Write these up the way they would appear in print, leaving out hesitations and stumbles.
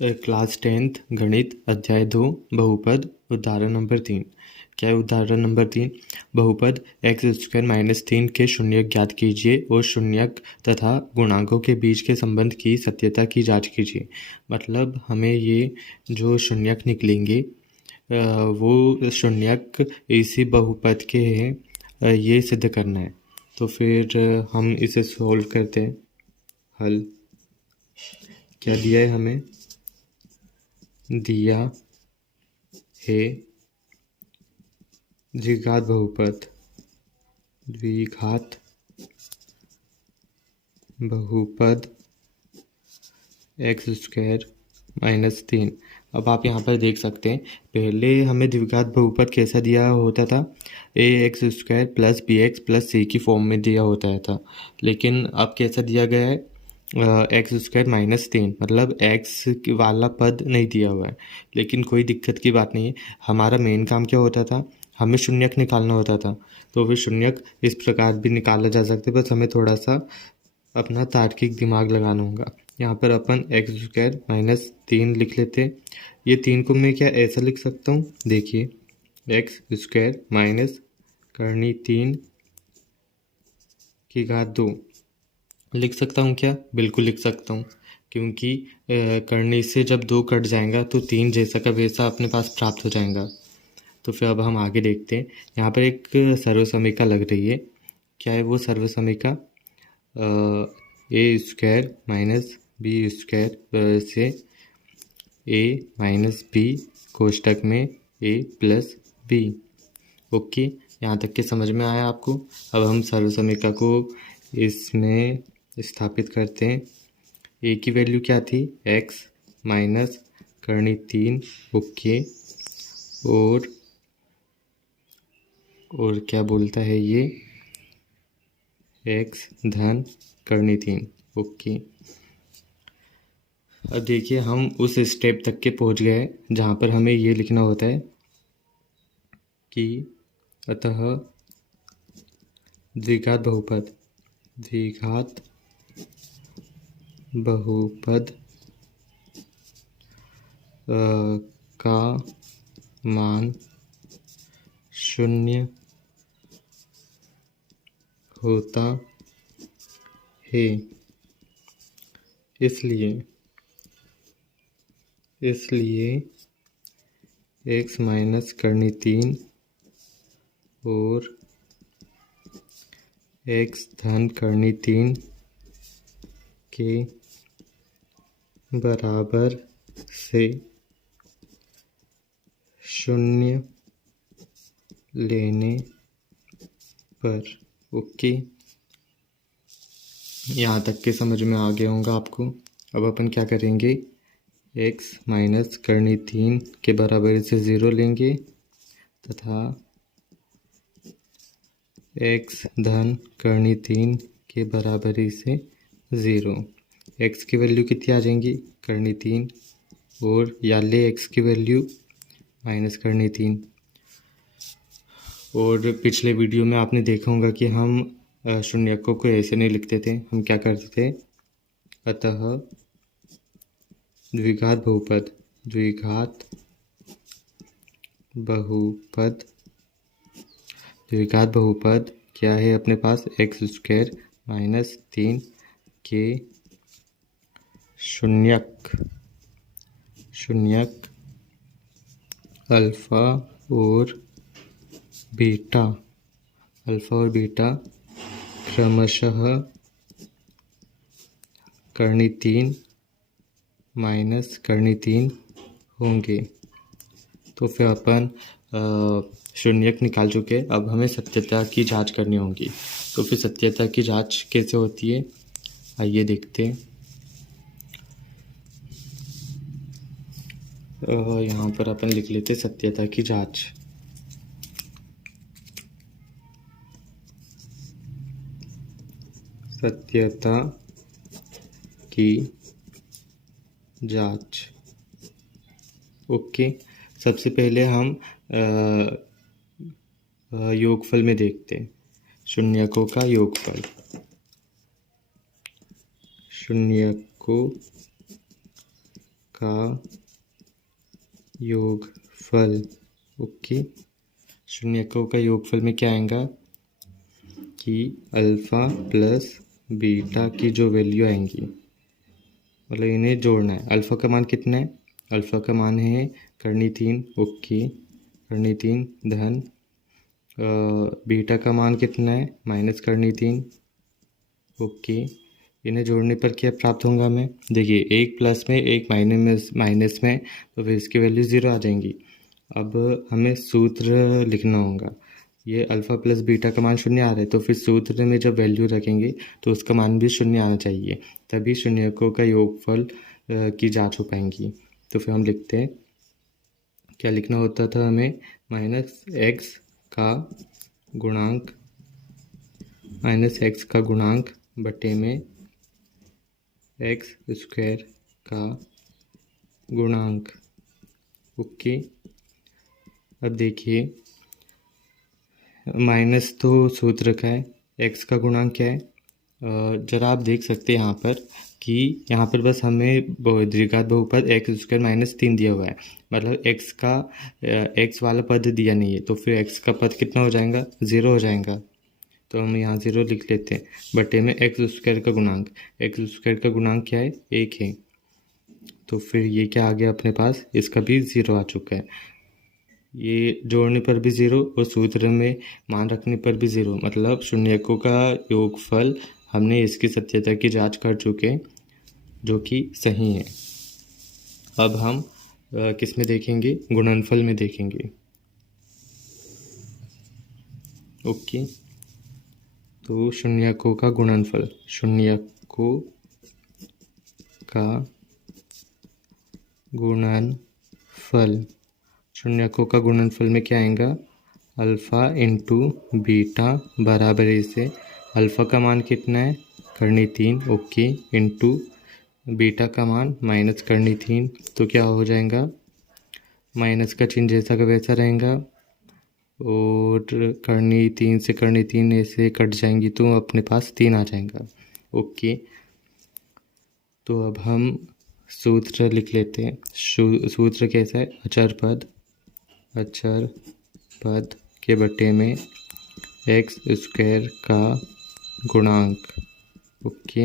Class 10th गणित अध्याय 2 बहुपद उदाहरण नंबर 3। क्या है उदाहरण नंबर 3? बहुपद एक्स स्क्वायर माइनस 3 के शून्यक ज्ञात कीजिए और शून्यक तथा गुणांकों के बीच के संबंध की सत्यता की जांच कीजिए। मतलब हमें ये जो शून्यक निकलेंगे वो शून्यक इसी बहुपद के हैं, ये सिद्ध करना है। तो फिर हम इसे सोल्व करते हैं। हल क्या दिया है हमें? दिया है द्विघात बहुपद एक्स स्क्वायर माइनस 3। अब आप यहाँ पर देख सकते हैं, पहले हमें द्विघात बहुपद कैसा दिया होता था? A x square plus b x plus c की फॉर्म में दिया होता था। लेकिन अब कैसा दिया गया है? एक्स स्क्वायर माइनस 3, मतलब एक्स वाला पद नहीं दिया हुआ है। लेकिन कोई दिक्कत की बात नहीं है। हमारा मेन काम क्या होता था? हमें शून्यक निकालना होता था। तो फिर शून्यक इस प्रकार भी निकाला जा सकता है, बस हमें थोड़ा सा अपना तार्किक दिमाग लगाना होगा। यहाँ पर अपन एक्स स्क्वायर माइनस 3 लिख लेते हैं। ये 3 को मैं क्या ऐसा लिख सकता हूँ? देखिए, एक्स स्क्वायर माइनस करनी 3 की घात 2 लिख सकता हूँ क्या? बिल्कुल लिख सकता हूँ, क्योंकि करनी से जब 2 कट जाएगा तो 3 जैसा का वैसा अपने पास प्राप्त हो जाएगा। तो फिर अब हम आगे देखते हैं। यहाँ पर एक सर्वसमीका लग रही है। क्या है वो सर्वसमीका? ए स्क्वायर माइनस बी स्क्वायर से ए माइनस बी कोष्टक में ए प्लस बी। ओके, यहाँ तक के समझ में आया आपको? अब हम सर्वसमीका को इसमें स्थापित करते हैं। ए की वैल्यू क्या थी? एक्स माइनस करनी 3। ओके, और क्या बोलता है ये? एक्स धन करनी 3। ओके, अब देखिए हम उस स्टेप तक के पहुंच गए जहाँ पर हमें ये लिखना होता है कि अतः द्विघात बहुपद का मान 0 होता है। इसलिए एक्स माइनस करनी 3 और एक्स धन करनी 3 के बराबर से 0 लेने पर। ओके, यहाँ तक के समझ में आ गया होगा आपको। अब अपन क्या करेंगे? एक्स माइनस करनी 3 के बराबर से 0 लेंगे तथा एक्स धन करनी 3 के बराबरी से 0। एक्स की वैल्यू कितनी आ जाएंगी? करनी 3, और या ले एक्स की वैल्यू माइनस करनी 3। और पिछले वीडियो में आपने देखा होगा कि हम शून्यकों को ऐसे नहीं लिखते थे। हम क्या करते थे? अतः द्विघात बहुपद क्या है अपने पास? एक्स स्क्वायर माइनस 3 के शून्यक अल्फा और बीटा क्रमशः करनी 3 माइनस करनी 3 होंगे। तो फिर अपन शून्यक निकाल चुके। अब हमें सत्यता की जांच करनी होगी। तो फिर सत्यता की जांच कैसे होती है, आइए देखते हैं। यहाँ पर अपन लिख लेते सत्यता की जांच। सत्यता की जांच। ओके, सबसे पहले हम योगफल में देखते हैं। शून्यकों का योगफल। शून्यकों का योगफल। ओके, शून्यकों का योगफल में क्या आएगा कि अल्फ़ा प्लस बीटा की जो वैल्यू आएंगी, मतलब इन्हें जोड़ना है। अल्फ़ा का मान कितना है? अल्फ़ा का मान है करनी 3। ओके, करनी 3 धन बीटा का मान कितना है? माइनस करनी 3। ओके, इन्हें जोड़ने पर क्या प्राप्त होगा हमें? देखिए, एक प्लस में एक माइनस में, तो फिर इसकी वैल्यू 0 आ जाएंगी। अब हमें सूत्र लिखना होगा। ये अल्फ़ा प्लस बीटा का मान 0 आ रहा है, तो फिर सूत्र में जब वैल्यू रखेंगे तो उसका मान भी 0 आना चाहिए, तभी शून्यकों का योगफल की जांच हो पाएंगी। तो फिर हम लिखते हैं, क्या लिखना होता था हमें? -x का गुणांक बटे में x² का गुणांक। ओके, अब देखिए, माइनस तो सूत्र का है, x का गुणांक क्या है? जरा आप देख सकते हैं यहाँ पर कि यहाँ पर बस हमें द्विघात बहुपद x² - 3 दिया हुआ है, मतलब x वाला पद दिया नहीं है, तो फिर x का पद कितना हो जाएगा? 0 हो जाएगा। तो हम यहाँ 0 लिख लेते हैं, बटे में x² का गुणांक। x² का गुणांक क्या है? 1 है। तो फिर ये क्या आ गया अपने पास? इसका भी 0 आ चुका है। ये जोड़ने पर भी 0 और सूत्र में मान रखने पर भी 0, मतलब शून्यकों का योगफल हमने इसकी सत्यता की जांच कर चुके हैं, जो कि सही है। अब हम किस में देखेंगे? गुणनफल में देखेंगे। ओके, तो शून्यकों का गुणनफल, शून्यकों का गुणनफल, शून्यकों का गुणनफल में क्या आएगा? अल्फ़ा इंटू बीटा बराबर इसे, अल्फ़ा का मान कितना है? करनी 3। ओके, इंटू बीटा का मान माइनस करनी 3, तो क्या हो जाएगा? माइनस का चिन्ह जैसा का वैसा रहेगा, और करनी 3 से करनी 3 ऐसे कट जाएंगी, तो अपने पास 3 आ जाएगा। ओके, तो अब हम सूत्र लिख लेते हैं। सूत्र कैसा है? अचर पद के बटे में x² का गुणांक। ओके,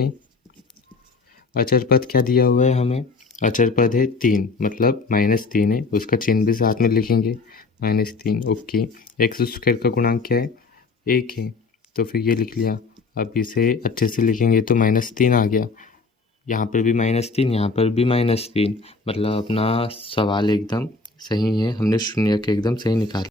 अचर पद क्या दिया हुआ है हमें? अचर पद है 3, मतलब -3 है, उसका चिन्ह भी साथ में लिखेंगे, -3। ओके, x² का गुणांक क्या है? 1 है, तो फिर ये लिख लिया। अब इसे अच्छे से लिखेंगे तो -3 आ गया, यहाँ पर भी -3, यहाँ पर भी -3, मतलब अपना सवाल एकदम सही है, हमने शून्य के एकदम सही निकाला।